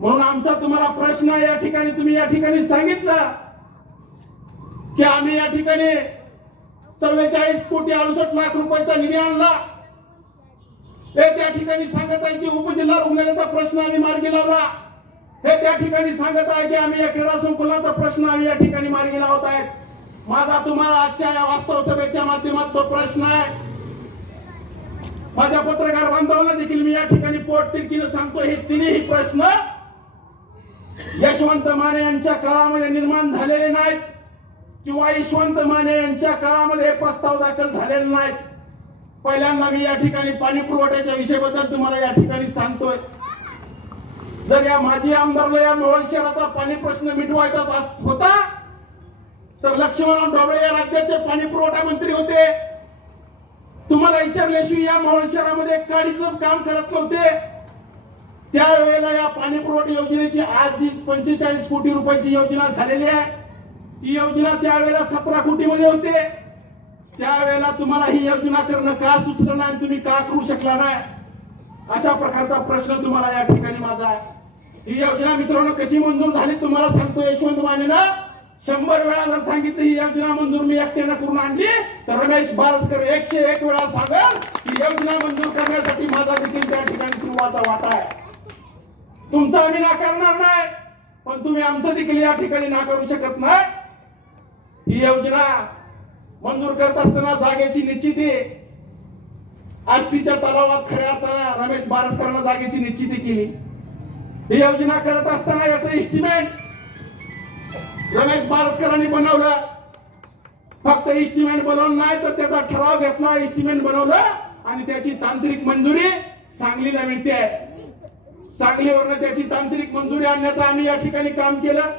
म्हणून आमचा तुम्हाला प्रश्न या ठिकाणी तुम्ही या ठिकाणी सांगितला की आम्ही या ठिकाणी चव्वेचाळीस कोटी अडुसष्ट लाख रुपयाचा निधी आणला. हे त्या ठिकाणी सांगत आहे की उपजिल्हा रुग्णालयाचा प्रश्न आम्ही मार्गी लावला. हे त्या ठिकाणी सांगत आहे की आम्ही या क्रीडा संकुलाचा प्रश्न आम्ही या ठिकाणी मार्गी लावत आहेत. माझा तुम्हाला आजच्या या वास्तव सभेच्या माध्यमात तो प्रश्न आहे. माझ्या पत्रकार बांधवांना देखील मी या ठिकाणी पोट तिरकीनं सांगतो हे तिन्ही प्रश्न यशवंत माने यांच्या काळामध्ये निर्माण झालेले नाहीत किंवा यशवंत माने यांच्या काळामध्ये हे प्रस्ताव दाखल झालेले नाहीत. पहिल्यांदा मी या ठिकाणी पाणी पुरवठ्याच्या विषयाबद्दल तुम्हाला या ठिकाणी सांगतोय. जर या माजी आमदारला या मोहोळ शहराचा पाणी प्रश्न मिटवायचा अस- होता तर लक्ष्मण ढोबळे या राज्याचे पाणी पुरवठा मंत्री होते. तुम्हाला विचारल्याशिवाय या मोहोळ शहरामध्ये काडीचं काम करत नव्हते. त्यावेळेला या पाणी पुरवठा योजनेची आज जी पंचेचाळीस कोटी रुपयाची योजना झालेली आहे. ती योजना त्यावेळेला सतरा कोटी मध्ये होते. त्यावेळेला तुम्हाला ही योजना करणं का सुचलं नाही तुम्ही का करू शकला नाही? अशा प्रकारचा प्रश्न तुम्हाला या ठिकाणी माझा. आहे ही योजना मित्रांनो कशी मंजूर झाली तुम्हाला सांगतो यशवंत मानेनं. शंभर वेळा जर सांगितलं ही योजना मंजूर मी एकट्यानं करून आणली तर रमेश बारसकर एकशे एक वेळा सांगेल की योजना मंजूर करण्यासाठी माझा देखील त्या ठिकाणी सुरुवाचा वाटा आहे. तुमचा आम्ही नाकारणार नाही पण तुम्ही आमचं देखील या ठिकाणी नाकारू शकत नाही. ही योजना मंजूर करत असताना जागेची निश्चिती आष्टीच्या तलावात खऱ्या अर्थानं रमेश बारसकरांना जागेची निश्चिती केली. ही योजना करत असताना याचं इस्टिमेट रमेश बारसकरांनी बनवलं. फक्त इस्टिमेंट बनवलं नाही तर त्याचा ठराव घेतला इस्टिमेंट बनवलं आणि त्याची तांत्रिक मंजुरी सांगलीला मिळते. सांगलीवरनं त्याची तांत्रिक मंजुरी आणण्याचं आम्ही या ठिकाणी काम केलं.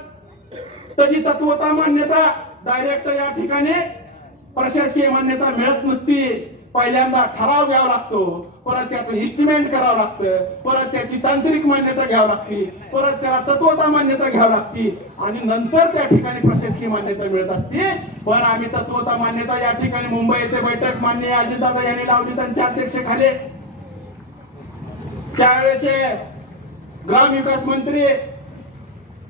त्याची तत्वता मान्यता डायरेक्ट या ठिकाणी प्रशासकीय मान्यता मिळत नसती. पहिल्यांदा ठराव घ्यावा लागतो. परत त्याचं इस्टिमेंट करावं लागतं. परत त्याची तांत्रिक मान्यता घ्यावी लागते. परत त्याला तत्वता मान्यता घ्यावी लागते. आणि नंतर त्या ठिकाणी प्रशासकीय मान्यता मिळत असते. पण आम्ही तत्वता मान्यता या ठिकाणी मुंबई येथे बैठक मान्य अजितदादा यांनी लावली त्यांच्या अध्यक्षाखाली त्यावेळेचे ग्रामविकास मंत्री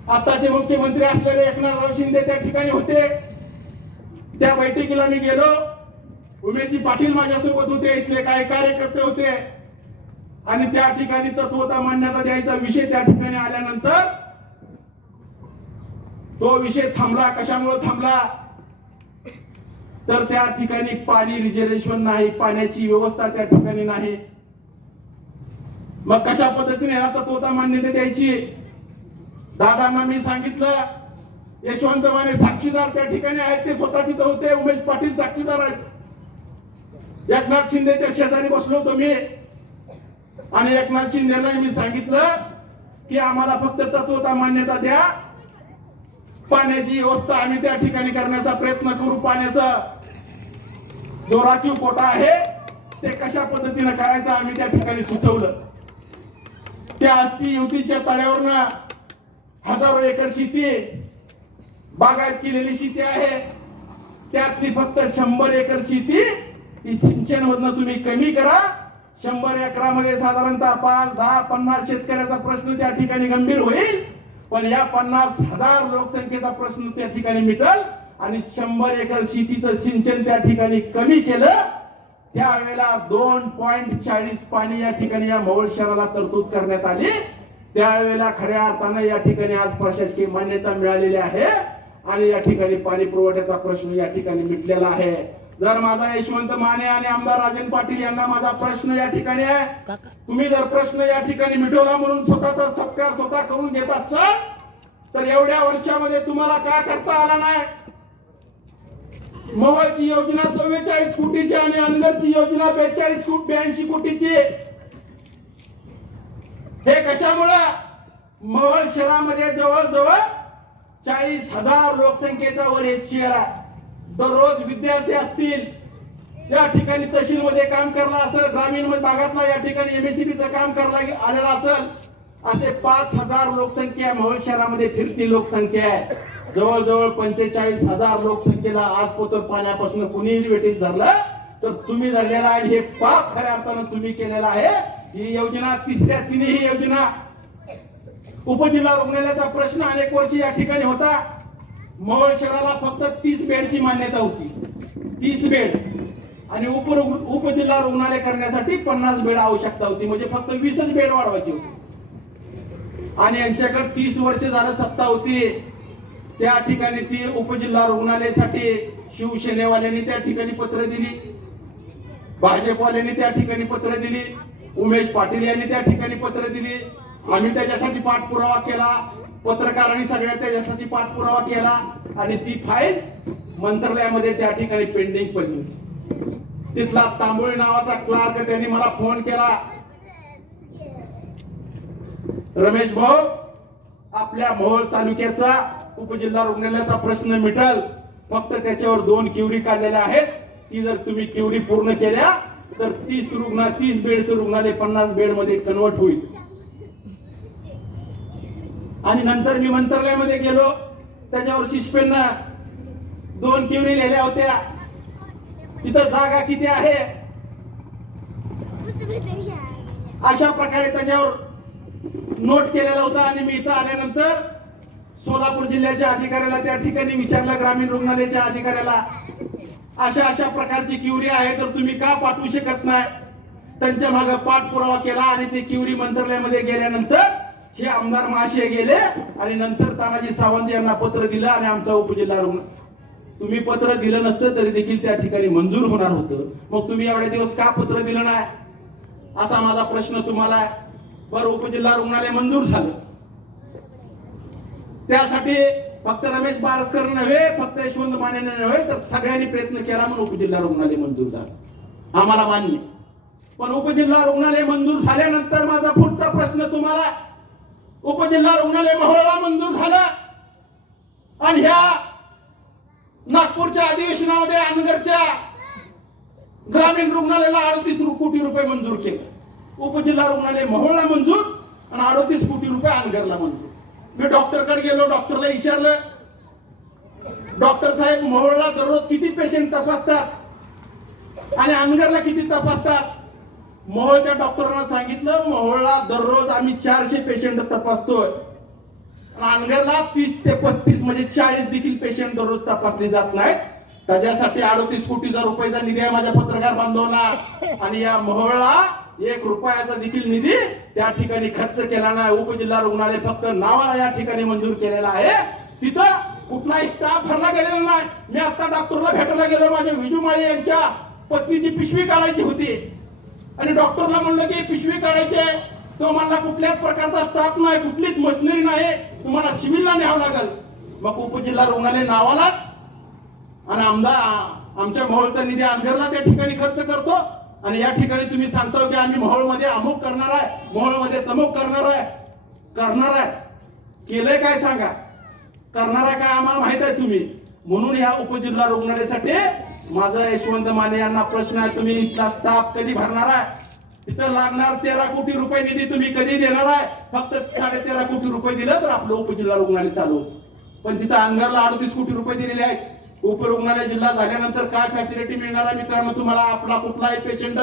आताचे मुख्यमंत्री असलेले एकनाथराव शिंदे त्या ठिकाणी होते. त्या बैठकीला मी गेलो. उमेशजी पाटील माझ्यासोबत होते इथले काही कार्यकर्ते होते. आणि त्या ठिकाणी तत्वता मान्यता द्यायचा विषय त्या ठिकाणी आल्यानंतर तो विषय थांबला. कशामुळे थांबला? तर त्या ठिकाणी पाणी रिझर्वेशन नाही पाण्याची व्यवस्था त्या ठिकाणी नाही. मग कशा पद्धतीने ह्या तत्वता मान्यता द्यायची? दादांना मी सांगितलं यशवंत माने साक्षीदार त्या ठिकाणी आहेत ते स्वतः तिथं होते उमेश पाटील साक्षीदार आहेत. एकनाथ शिंदेच्या शेजारी बसलो होतो मी. आणि एकनाथ शिंदेला मी सांगितलं की आम्हाला फक्त तत्वता मान्यता द्या. पाण्याची व्यवस्था आम्ही त्या ठिकाणी करण्याचा प्रयत्न करू. पाण्याचा जो राखीव कोटा आहे ते कशा पद्धतीनं करायचं आम्ही त्या ठिकाणी सुचवलं. त्या आष्टी युतीच्या तळ्यावरनं हजारो एकर शेती बागायत केलेली शेती आहे. त्यातली फक्त शंभर एकर शेती ही सिंचन मधनं तुम्ही कमी करा. शंभर एकरामध्ये साधारणतः पाच दहा पन्नास शेतकऱ्याचा प्रश्न त्या ठिकाणी गंभीर होईल. पण या पन्नास हजार लोकसंख्येचा प्रश्न त्या ठिकाणी मिटल आणि शंभर एकर शेतीचं सिंचन त्या ठिकाणी कमी केलं त्यावेळेला दोन पॉइंट चाळीस पाणी या ठिकाणी या मौळ शहराला तरतूद करण्यात आली. त्यावेळेला खऱ्या अर्थानं या ठिकाणी आज प्रशासकीय मान्यता मिळालेली आहे आणि या ठिकाणी पाणी पुरवठ्याचा प्रश्न या ठिकाणी मिटलेला आहे. जर माझा यशवंत माने आणि आमदार राजन पाटील यांना माझा प्रश्न या ठिकाणी आहे तुम्ही जर प्रश्न या ठिकाणी मिटवला म्हणून स्वतःचा सत्कार स्वतः करून घेतात सर तर एवढ्या वर्षामध्ये तुम्हाला का करता आला नाही? मोबाईलची योजना चव्वेचाळीस कोटीची आणि अंगरची योजना बेचाळीस कोटी ब्याऐंशी कोटीची. हे कशामुळं? मोहोळ शहरामध्ये जवळजवळ चाळीस हजार लोकसंख्येचा वर हे शहर आहे. दररोज विद्यार्थी असतील त्या ठिकाणी तहसील मध्ये काम करला असेल ग्रामीण भागातला या ठिकाणी एमएससीबीचं काम करला आलेलं असेल असे पाच हजार लोकसंख्या मोहोळ शहरामध्ये फिरती लोकसंख्या आहे. जवळजवळ पंचेचाळीस हजार लोकसंख्येला आज पोतर पाण्यापासून कुणीही वेटीस धरलं? तर तुम्ही धरलेला आहे. हे पाप खऱ्या अर्थानं तुम्ही केलेलं आहे. ही योजना तिसऱ्या तिन्ही योजना. उपजिल्हा रुग्णालयाचा प्रश्न अनेक वर्षी या ठिकाणी होता. मोहोळ शहराला फक्त तीस बेडची मान्यता होती. तीस बेड. आणि उप उपजिल्हा रुग्णालय करण्यासाठी पन्नास बेड आवश्यकता होती. म्हणजे फक्त वीसच बेड वाढवायची होती. आणि यांच्याकडे तीस वर्ष झालं सत्ता होती. त्या ठिकाणी ती उपजिल्हा रुग्णालयासाठी शिवसेनेवाल्यांनी त्या ठिकाणी पत्र दिली. भाजपवाल्यांनी त्या ठिकाणी पत्र दिली. उमेश पाटील यांनी त्या ठिकाणी पत्र दिली. आम्ही त्याच्यासाठी पाठपुरावा केला. पत्रकारांनी सगळ्या त्याच्यासाठी पाठपुरावा केला आणि ती फाईल मंत्रालयामध्ये त्या ठिकाणी पेंडिंग पडली होती. तिथला तांबोळी नावाचा क्लार्क त्यांनी मला फोन केला. रमेश भाऊ आपल्या मोहोळ तालुक्याचा उपजिल्हा रुग्णालयाचा प्रश्न मिटल. फक्त त्याच्यावर दोन किवरी काढलेल्या आहेत. ती जर तुम्ही क्युरी पूर्ण केल्या तर तीस रुग्ण तीस बेडचं रुग्णालय पन्नास बेडमध्ये कन्वर्ट होईल. आणि नंतर मी मंत्रालयामध्ये गेलो. त्याच्यावर शिशपेन दोन क्युरी लिहिल्या होत्या. तिथं जागा किती आहे? अशा प्रकारे त्याच्यावर नोट केलेला होता आणि मी इथं आल्यानंतर सोलापूर जिल्ह्याच्या अधिकाऱ्याला त्या ठिकाणी विचारलं ग्रामीण रुग्णालयाच्या अधिकाऱ्याला. अशा अशा प्रकारची क्युरी आहे तर तुम्ही का पाठवू शकत नाही? त्यांच्या मागे पाठपुरावा केला आणि ते क्युरी मंत्रालयामध्ये गेल्यानंतर हे आमदार महाशय गेले आणि नंतर तानाजी सावंत यांना पत्र दिलं आणि आमचा उपजिल्हा रुग्ण तुम्ही पत्र दिलं नसतं तरी देखील त्या ठिकाणी मंजूर होणार होतं. मग तुम्ही एवढे दिवस का पत्र दिलं नाही? असा माझा प्रश्न तुम्हाला आहे. बरं उपजिल्हा रुग्णालय मंजूर झालं. त्यासाठी फक्त रमेश बारसकर नव्हे फक्त यशवंत माने नव्हे तर सगळ्यांनी प्रयत्न केला म्हणून उपजिल्हा रुग्णालय मंजूर झालं. आम्हाला मान्य पण उपजिल्हा रुग्णालय मंजूर झाल्यानंतर माझा पुढचा प्रश्न तुम्हाला उपजिल्हा रुग्णालय महोळला मंजूर झालं. आणि ह्या नागपूरच्या अधिवेशनामध्ये अनगरच्या ग्रामीण रुग्णालयाला अडतीस कोटी रुपये मंजूर केलं. उपजिल्हा रुग्णालय मोहोळला मंजूर आणि अडतीस कोटी रुपये अनगरला मंजूर. मी डॉक्टरकडे गेलो डॉक्टरला विचारलं. डॉक्टर साहेब महोळला दररोज किती पेशंट तपासतात? आणि अनगरला किती तपासतात? मोहोळच्या डॉक्टरांना सांगितलं मोहोळला दररोज आम्ही चारशे पेशंट तपासतोय. अनगरला तीस ते पस्तीस म्हणजे चाळीस देखील पेशंट दररोज तपासले जात नाहीत. त्याच्यासाठी अडतीस कोटीचा रुपयाचा निधी आहे माझ्या पत्रकार बांधवला. आणि या मोहोळला एक रुपयाचा देखील निधी त्या ठिकाणी खर्च केला नाही. उपजिल्हा रुग्णालय फक्त नावाला या ठिकाणी मंजूर केलेला आहे. तिथं कुठलाही स्टाफ भरला गेलेला नाही. मी आता डॉक्टरला भेटायला गेलो. माझ्या विजू माळी यांच्या पत्नीची पिशवी काढायची होती. आणि डॉक्टरला म्हणलं की पिशवी काढायचे तो म्हणला कुठल्याच प्रकारचा स्टाफ नाही कुठलीच मशिनरी नाही तुम्हाला सिव्हिलला न्यावं लागेल. मग उपजिल्हा रुग्णालय नावालाच आणि आमदार आमच्या मोहोळचा निधी आमगरला त्या ठिकाणी खर्च करतो. आणि या ठिकाणी तुम्ही सांगतो की आम्ही मोहोळमध्ये अमुक करणार आहे मोहोळमध्ये तमुक करणार आहे. करणार आहे. केलंय काय सांगा? करणार आहे काय आम्हाला माहीत आहे तुम्ही? म्हणून या उपजिल्हा रुग्णालयासाठी माझा यशवंत माने यांना प्रश्न आहे तुम्ही इथला स्टाफ कधी भरणार आहे? तिथं लागणार तेरा कोटी रुपये निधी तुम्ही कधी देणार आहे? फक्त साडे तेरा कोटी रुपये दिलं तर आपलं उपजिल्हा रुग्णालय चालू पण तिथं अंगारला अडतीस कोटी रुपये दिलेले आहेत. उपरुग्णालय जिल्हा झाल्यानंतर काय फॅसिलिटी मिळणार आहे मित्रांनो? तुम्हाला आपला कुठलाही पेशंट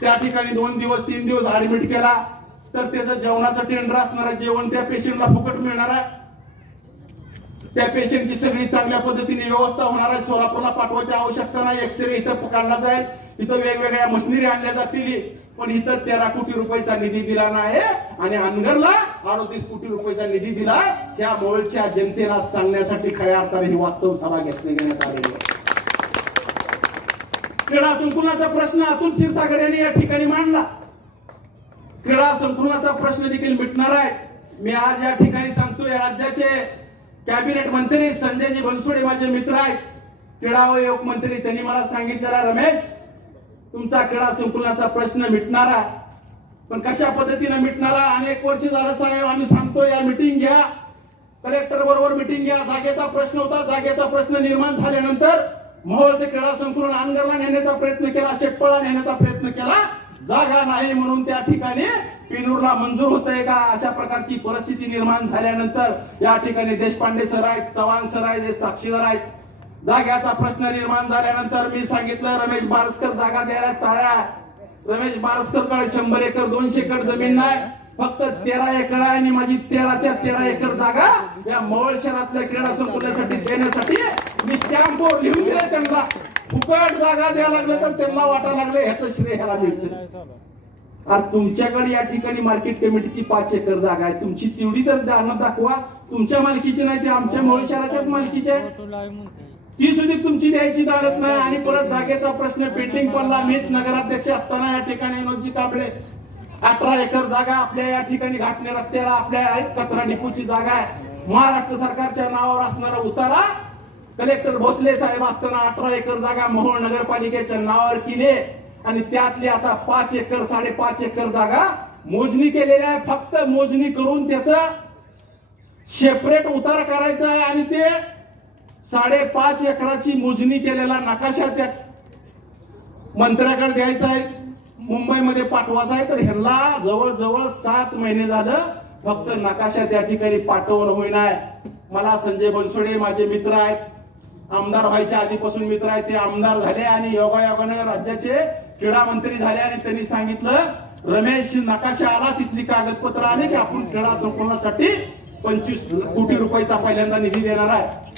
त्या ठिकाणी दोन दिवस तीन दिवस ऍडमिट केला. तर त्याचं जेवणाचं टेंडर असणार आहे. जेवण त्या पेशंटला फुकट मिळणार आहे. त्या पेशंटची सगळी चांगल्या पद्धतीने व्यवस्था होणार आहे. सोलापूरला पाठवायची आवश्यकता नाही. एक्सरे इथं काढला जाईल. इथं वेगवेगळ्या मशिनरी आणल्या जातील. पण इथं तेरा कोटी रुपयाचा निधी दिला नाही. आणि अनगरला अडतीस कोटी रुपयाचा निधी दिला. त्या मोळच्या जनतेला सांगण्यासाठी खऱ्या अर्थाने ही वास्तव सभा घेतली घेण्यात आलेली क्रीडा संकुलाचा प्रश्न अतुल क्षीरसागर यांनी या ठिकाणी मांडला. क्रीडा संकुलाचा प्रश्न देखील मिटणार आहे. मी आज या ठिकाणी सांगतो या राज्याचे कॅबिनेट मंत्री संजयजी बनसोडे माझे मित्र आहेत. क्रीडा व योग मंत्री त्यांनी मला सांगितलेला रमेश तुमचा क्रीडा संकुलनाचा प्रश्न मिटणारा पण कशा पद्धतीने मिटणारा अनेक वर्ष झालं साहेब आम्ही सांगतो या मिटिंग घ्या. कलेक्टर बरोबर मिटिंग घ्या. जागेचा प्रश्न होता जागेचा प्रश्न निर्माण झाल्यानंतर मोहोळचे क्रीडा संकुलन अनगरला नेण्याचा प्रयत्न केला चेटपळा नेण्याचा प्रयत्न केला. जागा नाही म्हणून त्या ठिकाणी पिनूरला मंजूर होतंय का? अशा प्रकारची परिस्थिती निर्माण झाल्यानंतर या ठिकाणी देशपांडे सर आहेत चव्हाण सर आहेत हे साक्षीदार आहेत. जाग्याचा प्रश्न निर्माण झाल्यानंतर मी सांगितलं रमेश बारसकर जागा द्यायला तयार. रमेश बारसकर शंभर एकर दोनशे एकर जमीन नाही. फक्त तेरा एकर आहे आणि माझी तेराच्या तेरा एकर जागा या मोहोळ शहरातल्या क्रीडा संकुलासाठी देण्यासाठी मी स्टॅम्पवर लिहून दिले त्यांना. फुकट जागा द्यायला लागलं तर त्यांना वाटा लागलं ह्याचं श्रेय ह्याला मिळतं अरे तुमच्याकडे या ठिकाणी मार्केट कमिटीची पाच एकर जागा आहे. तुमची तेवढी तर दानं दाखवा. तुमच्या मालकीची नाही ती आमच्या मोहोळ शहराच्याच मालकीची आहे. ती सुद्धा तुमची द्यायची दानत नाही आणि परत जागेचा प्रश्न पेंडिंग पडला. मीच नगराध्यक्ष असताना या ठिकाणी विनोदजी कांबळे अठरा एकर जागा आपल्या या ठिकाणी घाटणे रस्त्याला आपल्या कचरा डिपोची जागा आहे. महाराष्ट्र सरकारच्या नावावर असणारा उतारा कलेक्टर भोसले साहेब असताना अठरा एकर जागा मोहोळ नगरपालिकेच्या नावावर केले आणि त्यातली आता पाच एकर साडेपाच एकर जागा मोजणी केलेली आहे. फक्त मोजणी करून त्याच सेपरेट उतार करायचा आहे आणि ते साडेपाच एकराची मोजणी केलेला नकाशा त्या मंत्र्याकडे द्यायचा आहे. मुंबईमध्ये पाठवायचा आहे. तर ह्यांना जवळजवळ सात महिने झालं फक्त नकाशा त्या ठिकाणी पाठवणं होईना मला संजय बनसोडे माझे मित्र आहेत. आमदार व्हायच्या आधीपासून मित्र आहेत ते आमदार झाले आणि योगायोगाने राज्याचे क्रीडा मंत्री झाले आणि त्यांनी सांगितलं रमेश नकाशा आला तिथली कागदपत्र आले की आपण क्रीडा संकुलासाठी पंचवीस कोटी रुपयाचा पहिल्यांदा निधी देणार आहे.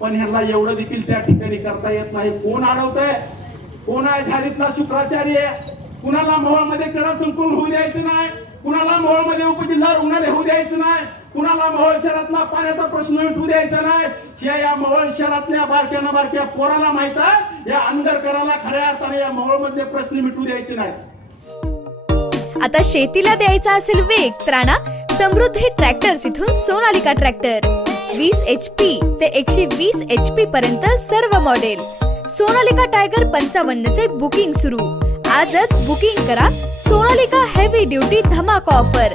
पण ह्यांना एवढं देखील त्या ठिकाणी करता येत नाही. कोण अडवतंय कोण आहे झालीतला शुक्राचार्य? कुणाला मोहळमध्ये क्रीडा संकुल होऊ द्यायचं नाही? कुणाला मोहळमध्ये उपजिल्हा रुग्णालय होऊ द्यायचं नाही? कुणाला मोहोळ शहरातला पाण्याचा प्रश्न मिटवू द्यायचा नाही? हे या मोहोळ शहरातल्या बारक्या ना बारक्या पोराला माहीत आहे? या अंधरकराला खऱ्या अर्थाने या मोहोळ मधले प्रश्न मिटू द्यायचे नाही आता शेतीला द्यायचा असेल वेग त्राणा समृद्धी ट्रॅक्टर्स इथून सोनालिका ट्रॅक्टर. वीस एच पी ते एकशे वीस एच पी पर्यंत सर्व मॉडेल सोनालिका टायगर पंचावन्न चे बुकिंग सुरू. आजच बुकिंग करा सोनालिका हेवी ड्युटी धमाका ऑफर